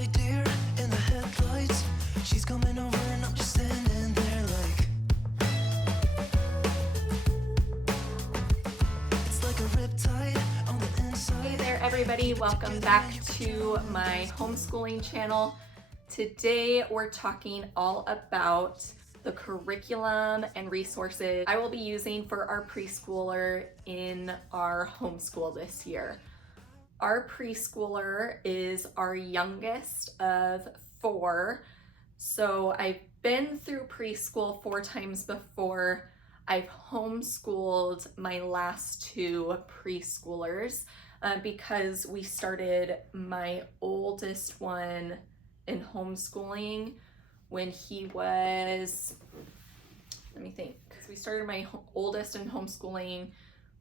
white deer in the headlights. She's coming over and I'm just standing there like it's like a riptide on the inside. Hey there everybody, welcome back to my homeschooling channel. Today we're talking all about the curriculum and resources I will be using for our preschooler in our homeschool this year. Our preschooler is our youngest of 4, so I've been through preschool 4 times before. I've homeschooled my last 2 preschoolers because we started my oldest one in homeschooling when he was, we started my oldest in homeschooling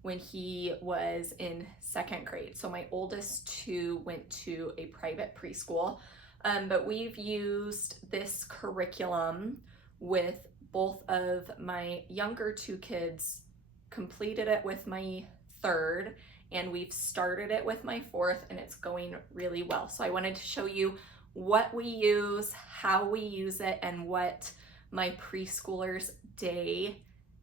when he was in 2nd grade. So my oldest 2 went to a private preschool, but we've used this curriculum with both of my younger 2 kids, completed it with my 3rd, and we've started it with my 4th, and it's going really well. So I wanted to show you what we use, how we use it, and what my preschooler's day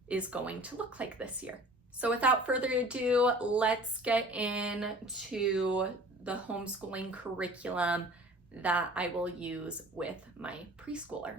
is going to look like this year. So without further ado, let's get into the homeschooling curriculum that I will use with my preschooler.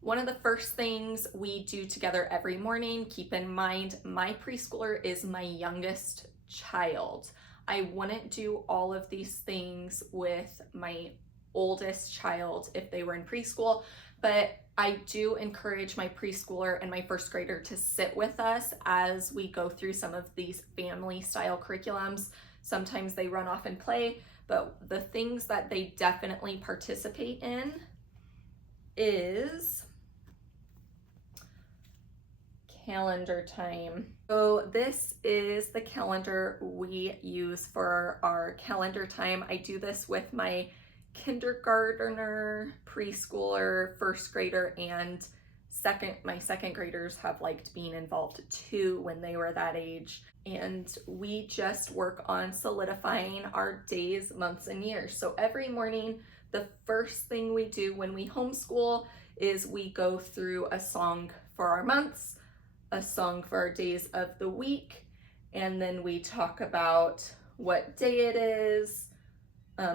One of the first things we do together every morning, keep in mind my preschooler is my youngest child. I wouldn't do all of these things with my oldest child if they were in preschool, but I do encourage my preschooler and my 1st grader to sit with us as we go through some of these family style curriculums. Sometimes they run off and play, but the things that they definitely participate in is calendar time. So this is the calendar we use for our calendar time. I do this with my kindergartner, preschooler, 1st grader, and my 2nd graders have liked being involved too when they were that age. And we just work on solidifying our days, months, and years. So every morning, the first thing we do when we homeschool is we go through a song for our months, a song for our days of the week, and then we talk about what day it is,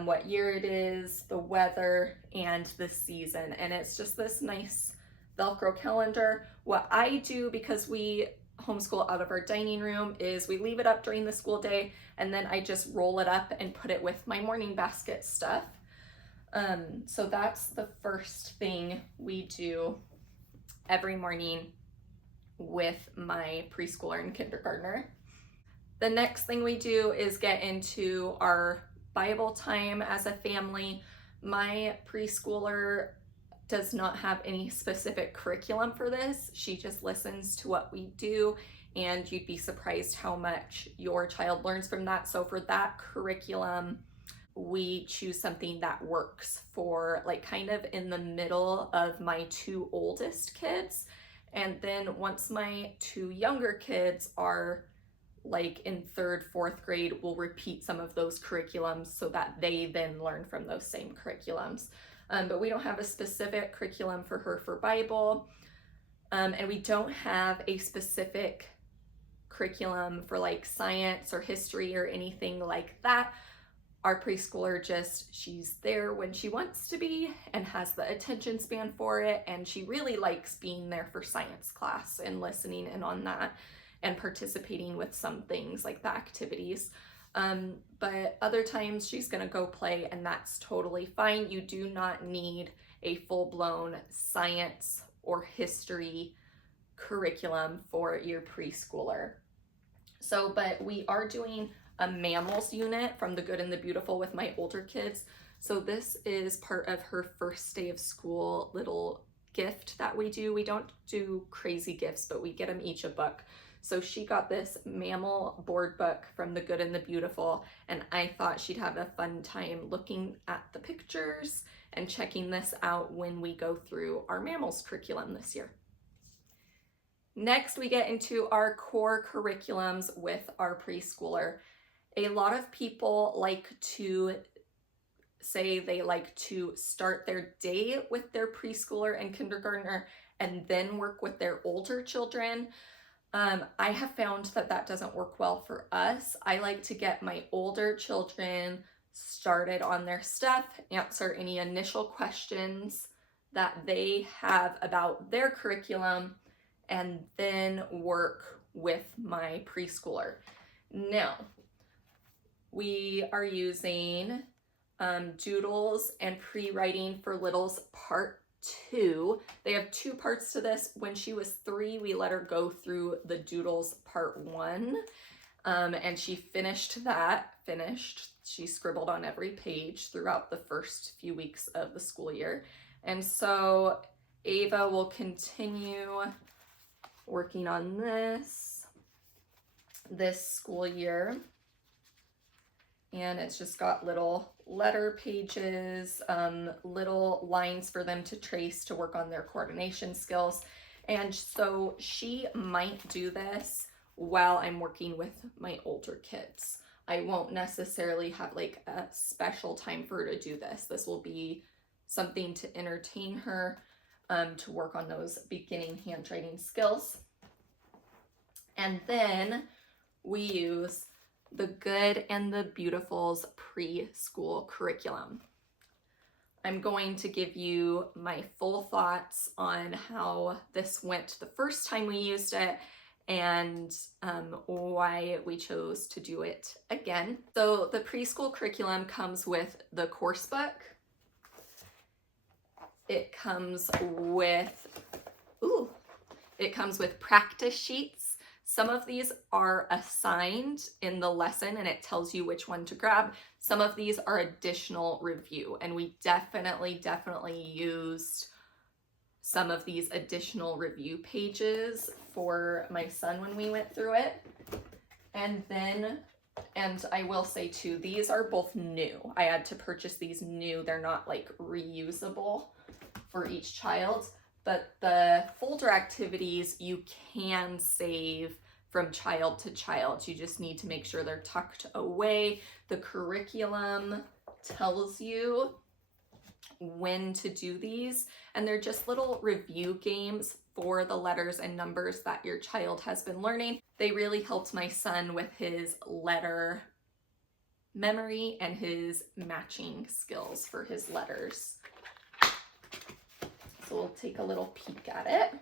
what year it is, the weather, and the season. And it's just this nice Velcro calendar. What I do, because we homeschool out of our dining room, is we leave it up during the school day, and then I just roll it up and put it with my morning basket stuff. So that's the first thing we do every morning with my preschooler and kindergartner. The next thing we do is get into our Bible time as a family. My preschooler does not have any specific curriculum for this. She just listens to what we do, and you'd be surprised how much your child learns from that. So for that curriculum, we choose something that works for like kind of in the middle of my 2 oldest kids. And then once my 2 younger kids are like in 3rd, 4th grade, we'll repeat some of those curriculums so that they then learn from those same curriculums. But we don't have a specific curriculum for her for Bible. And we don't have a specific curriculum for like science or history or anything like that. Our preschooler she's there when she wants to be and has the attention span for it. And she really likes being there for science class and listening in on that and participating with some things like the activities. But other times she's gonna go play, and that's totally fine. You do not need a full-blown science or history curriculum for your preschooler. So, but we are doing a mammals unit from The Good and the Beautiful with my older kids. So this is part of her first day of school little gift that we do. We don't do crazy gifts, but we get them each a book. So she got this mammal board book from The Good and the Beautiful, and I thought she'd have a fun time looking at the pictures and checking this out when we go through our mammals curriculum this year. Next, we get into our core curriculums with our preschooler. A lot of people like to say they like to start their day with their preschooler and kindergartner and then work with their older children. I have found that that doesn't work well for us. I like to get my older children started on their stuff, answer any initial questions that they have about their curriculum, and then work with my preschooler. Now, we are using Doodles and Pre-Writing for Littles Part 2. They have 2 parts to this. When she was 3, we let her go through the Doodles Part 1, and she finished that. She scribbled on every page throughout the first few weeks of the school year. And so Ava will continue working on this school year. And it's just got little letter pages, little lines for them to trace to work on their coordination skills. And so she might do this while I'm working with my older kids. I won't necessarily have like a special time for her to do this. This will be something to entertain her, to work on those beginning handwriting skills. And then we use the Good and the Beautiful's preschool curriculum. I'm going to give you my full thoughts on how this went the first time we used it and why we chose to do it again. So the preschool curriculum comes with the course book. It comes with practice sheets. Some of these are assigned in the lesson and it tells you which one to grab. Some of these are additional review, and we definitely used some of these additional review pages for my son when we went through it. And I will say too, these are both new. I had to purchase these new. They're not like reusable for each child. But the folder activities you can save from child to child. You just need to make sure they're tucked away. The curriculum tells you when to do these, and they're just little review games for the letters and numbers that your child has been learning. They really helped my son with his letter memory and his matching skills for his letters. So we'll take a little peek at it.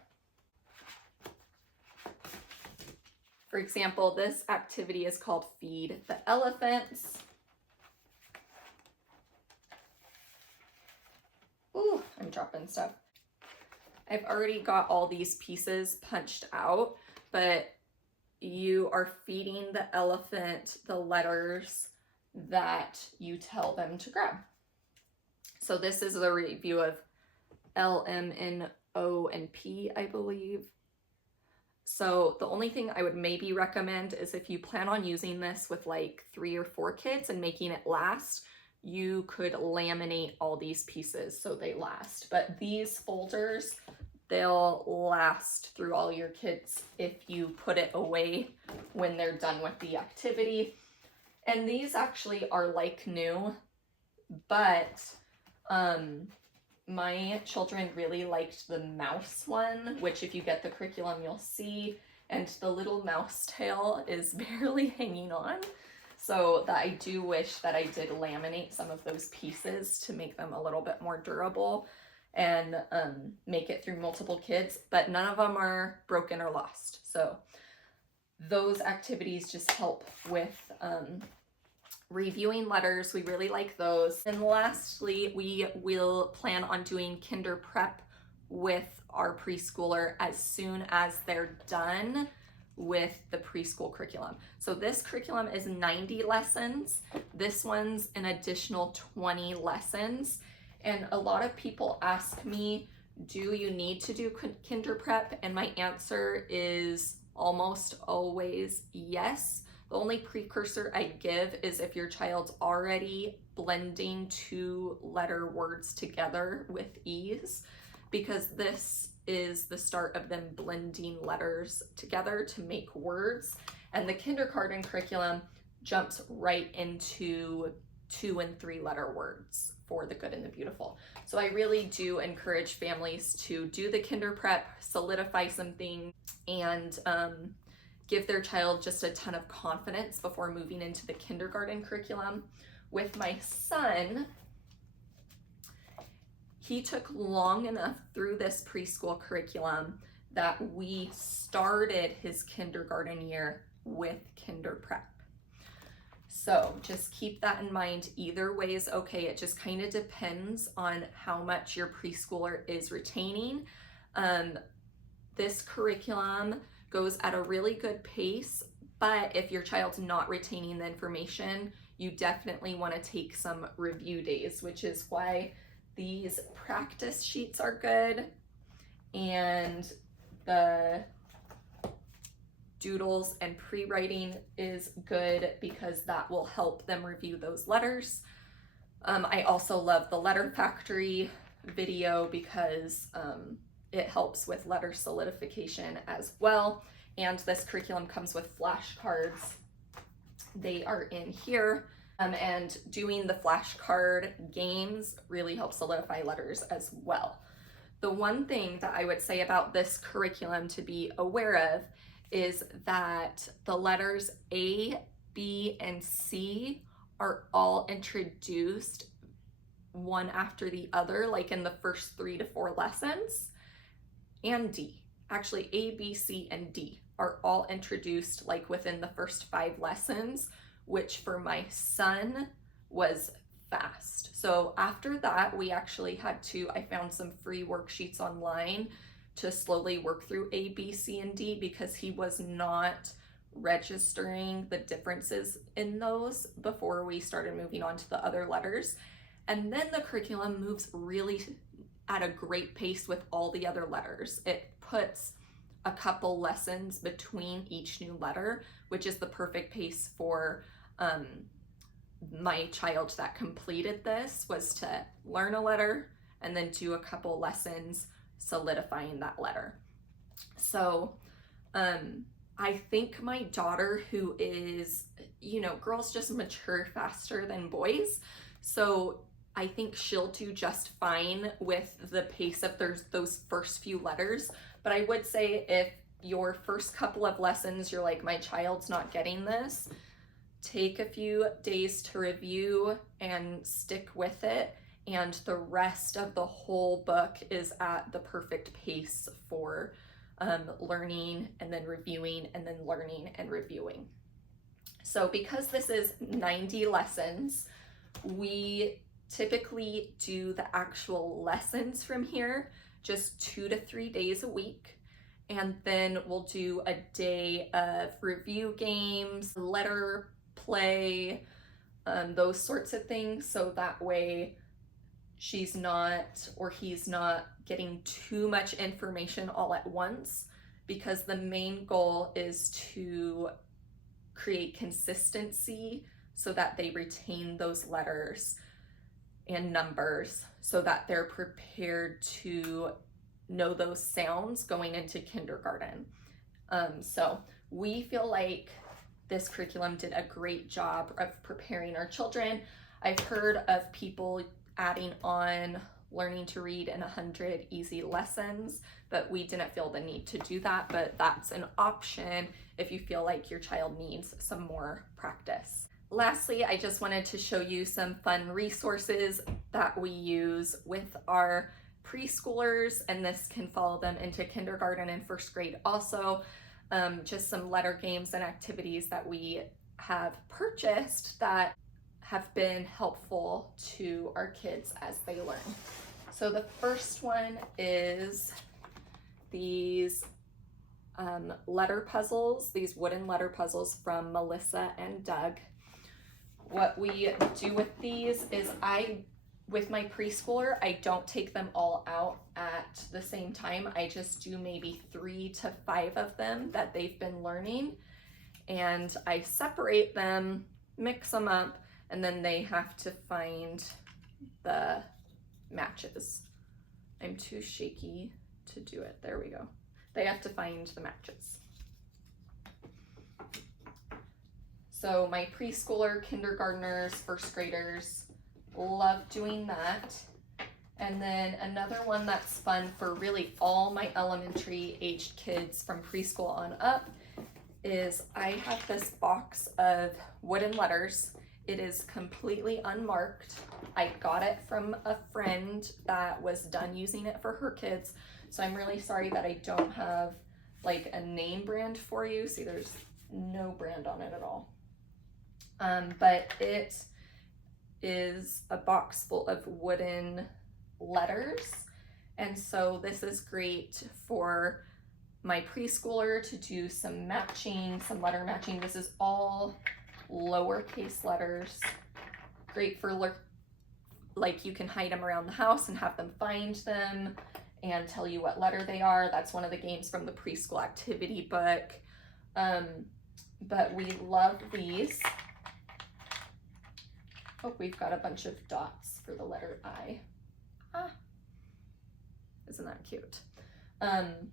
For example, this activity is called Feed the Elephants. Ooh, I'm dropping stuff. I've already got all these pieces punched out, but you are feeding the elephant the letters that you tell them to grab. So this is a review of L, M, N, O, and P, I believe. So the only thing I would maybe recommend is if you plan on using this with like 3 or 4 kids and making it last, you could laminate all these pieces so they last. But these folders, they'll last through all your kids if you put it away when they're done with the activity. And these actually are like new, but my children really liked the mouse one, which if you get the curriculum, you'll see, and the little mouse tail is barely hanging on. So that I do wish that I did laminate some of those pieces to make them a little bit more durable and make it through multiple kids, but none of them are broken or lost. So those activities just help with reviewing letters. We really like those. And lastly, we will plan on doing kinder prep with our preschooler as soon as they're done with the preschool curriculum. So this curriculum is 90 lessons. This one's an additional 20 lessons. And a lot of people ask me, do you need to do kinder prep? And my answer is almost always yes. The only precursor I give is if your child's already blending 2-letter words together with ease, because this is the start of them blending letters together to make words. And the kindergarten curriculum jumps right into 2 and 3 letter words for the good and the beautiful. So I really do encourage families to do the kinder prep, solidify something, and give their child just a ton of confidence before moving into the kindergarten curriculum. With my son, he took long enough through this preschool curriculum that we started his kindergarten year with kinder prep. So just keep that in mind. Either way is okay. It just kind of depends on how much your preschooler is retaining. This curriculum goes at a really good pace, but if your child's not retaining the information, you definitely want to take some review days, which is why these practice sheets are good, and the doodles and pre-writing is good because that will help them review those letters. I also love the Letter Factory video because it helps with letter solidification as well. And this curriculum comes with flashcards. They are in here. And doing the flashcard games really helps solidify letters as well. The one thing that I would say about this curriculum to be aware of is that the letters A, B, and C are all introduced one after the other, like in the first 3 to 4 lessons, and D. Actually, A, B, C, and D are all introduced like within the first 5 lessons, which for my son was fast. So after that, we actually I found some free worksheets online to slowly work through A, B, C, and D because he was not registering the differences in those before we started moving on to the other letters. And then the curriculum moves really at a great pace with all the other letters. It puts a couple lessons between each new letter, which is the perfect pace for my child that completed this, was to learn a letter and then do a couple lessons solidifying that letter. So I think my daughter, who is, girls just mature faster than boys, so I think she'll do just fine with the pace of those first few letters. But I would say if your first couple of lessons you're like, my child's not getting this, take a few days to review and stick with it, and the rest of the whole book is at the perfect pace for learning and then reviewing and then learning and reviewing. So because this is 90 lessons, we typically do the actual lessons from here just 2 to 3 days a week. And then we'll do a day of review games, letter play, those sorts of things. So that way she's not, or he's not getting too much information all at once, because the main goal is to create consistency so that they retain those letters and numbers so that they're prepared to know those sounds going into kindergarten. So we feel like this curriculum did a great job of preparing our children. I've heard of people adding on learning to read in 100 easy lessons, but we didn't feel the need to do that, but that's an option if you feel like your child needs some more practice. Lastly, I just wanted to show you some fun resources that we use with our preschoolers, and this can follow them into kindergarten and first grade also. Just some letter games and activities that we have purchased that have been helpful to our kids as they learn. So the first one is these letter puzzles, these wooden letter puzzles from Melissa and Doug. What we do with these is with my preschooler, I don't take them all out at the same time. I just do maybe 3 to 5 of them that they've been learning, and I separate them, mix them up, and then they have to find the matches. I'm too shaky to do it. There we go. They have to find the matches. So my preschooler, kindergartners, first graders love doing that. And then another one that's fun for really all my elementary aged kids from preschool on up is I have this box of wooden letters. It is completely unmarked. I got it from a friend that was done using it for her kids. So I'm really sorry that I don't have like a name brand for you. See, there's no brand on it at all. But it is a box full of wooden letters. And so this is great for my preschooler to do some matching, some letter matching. This is all lowercase letters. Great for like you can hide them around the house and have them find them and tell you what letter they are. That's one of the games from the preschool activity book. But we love these. Oh, we've got a bunch of dots for the letter I. Isn't that cute? And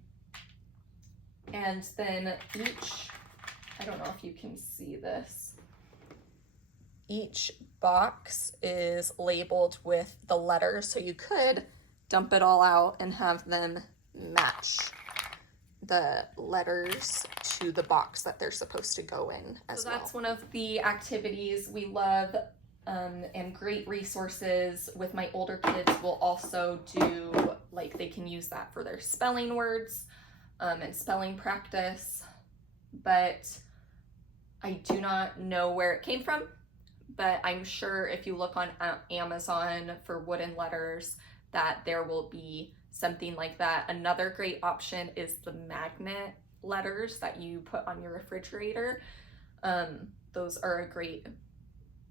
then each, I don't know if you can see this, each box is labeled with the letters, so you could dump it all out and have them match the letters to the box that they're supposed to go in as well. So that's one of the activities we love. And great resources with my older kids will also do, like they can use that for their spelling words and spelling practice, but I do not know where it came from, but I'm sure if you look on Amazon for wooden letters that there will be something like that. Another great option is the magnet letters that you put on your refrigerator. Those are a great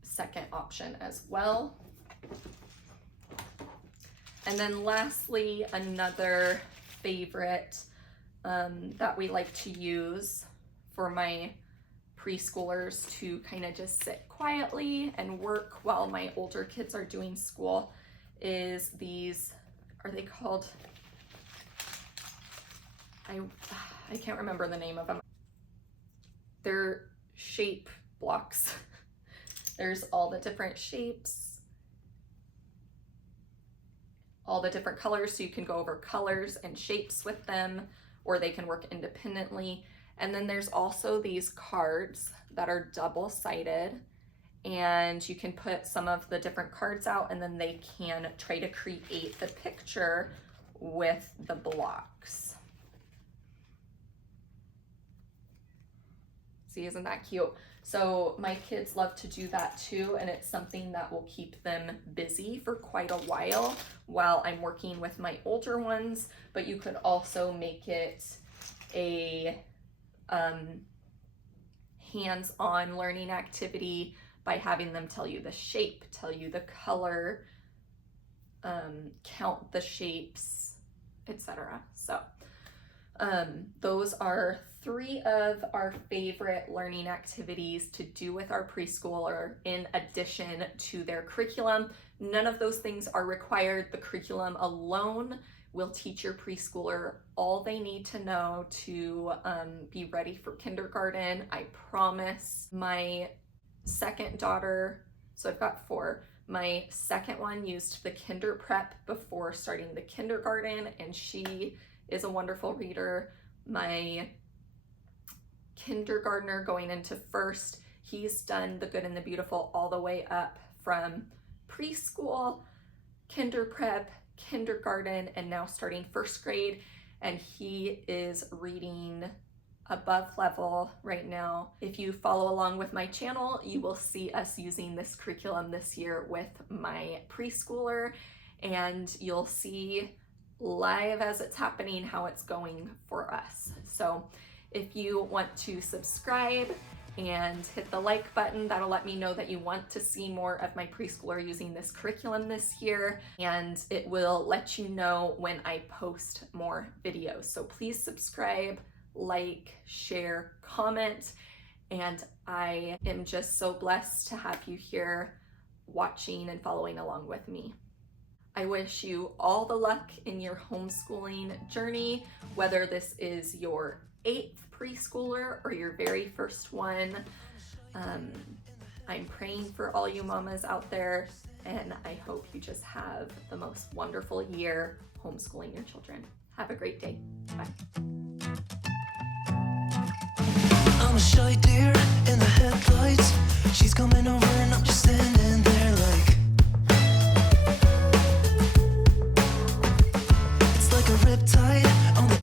second option as well. And then lastly, another favorite that we like to use for my preschoolers to kind of just sit quietly and work while my older kids are doing school is these, are they called, I can't remember the name of them. They're shape blocks. There's all the different shapes, all the different colors, so you can go over colors and shapes with them, or they can work independently. And then there's also these cards that are double-sided, and you can put some of the different cards out, and then they can try to create the picture with the blocks. See, isn't that cute? So my kids love to do that too, and it's something that will keep them busy for quite a while I'm working with my older ones, but you could also make it a hands-on learning activity by having them tell you the shape, tell you the color, count the shapes, etc. So those are 3 of our favorite learning activities to do with our preschooler in addition to their curriculum. None of those things are required. The curriculum alone will teach your preschooler all they need to know to be ready for kindergarten. I promise. My second daughter, so I've got 4, my second one used the kinder prep before starting the kindergarten, and she is a wonderful reader. My kindergartner going into first, he's done the Good and the Beautiful all the way up from preschool, kinder prep, kindergarten, and now starting first grade, and he is reading above level right now. If you follow along with my channel, you will see us using this curriculum this year with my preschooler, and you'll see live as it's happening how it's going for us. So if you want to subscribe and hit the like button, that'll let me know that you want to see more of my preschooler using this curriculum this year, and it will let you know when I post more videos. So please subscribe, like, share, comment, and I am just so blessed to have you here watching and following along with me. I wish you all the luck in your homeschooling journey, whether this is your 8th preschooler or your very first one. I'm praying for all you mamas out there, and I hope you just have the most wonderful year homeschooling your children. Have a great day. Bye. I'm a shy deer in the headlights. She's coming over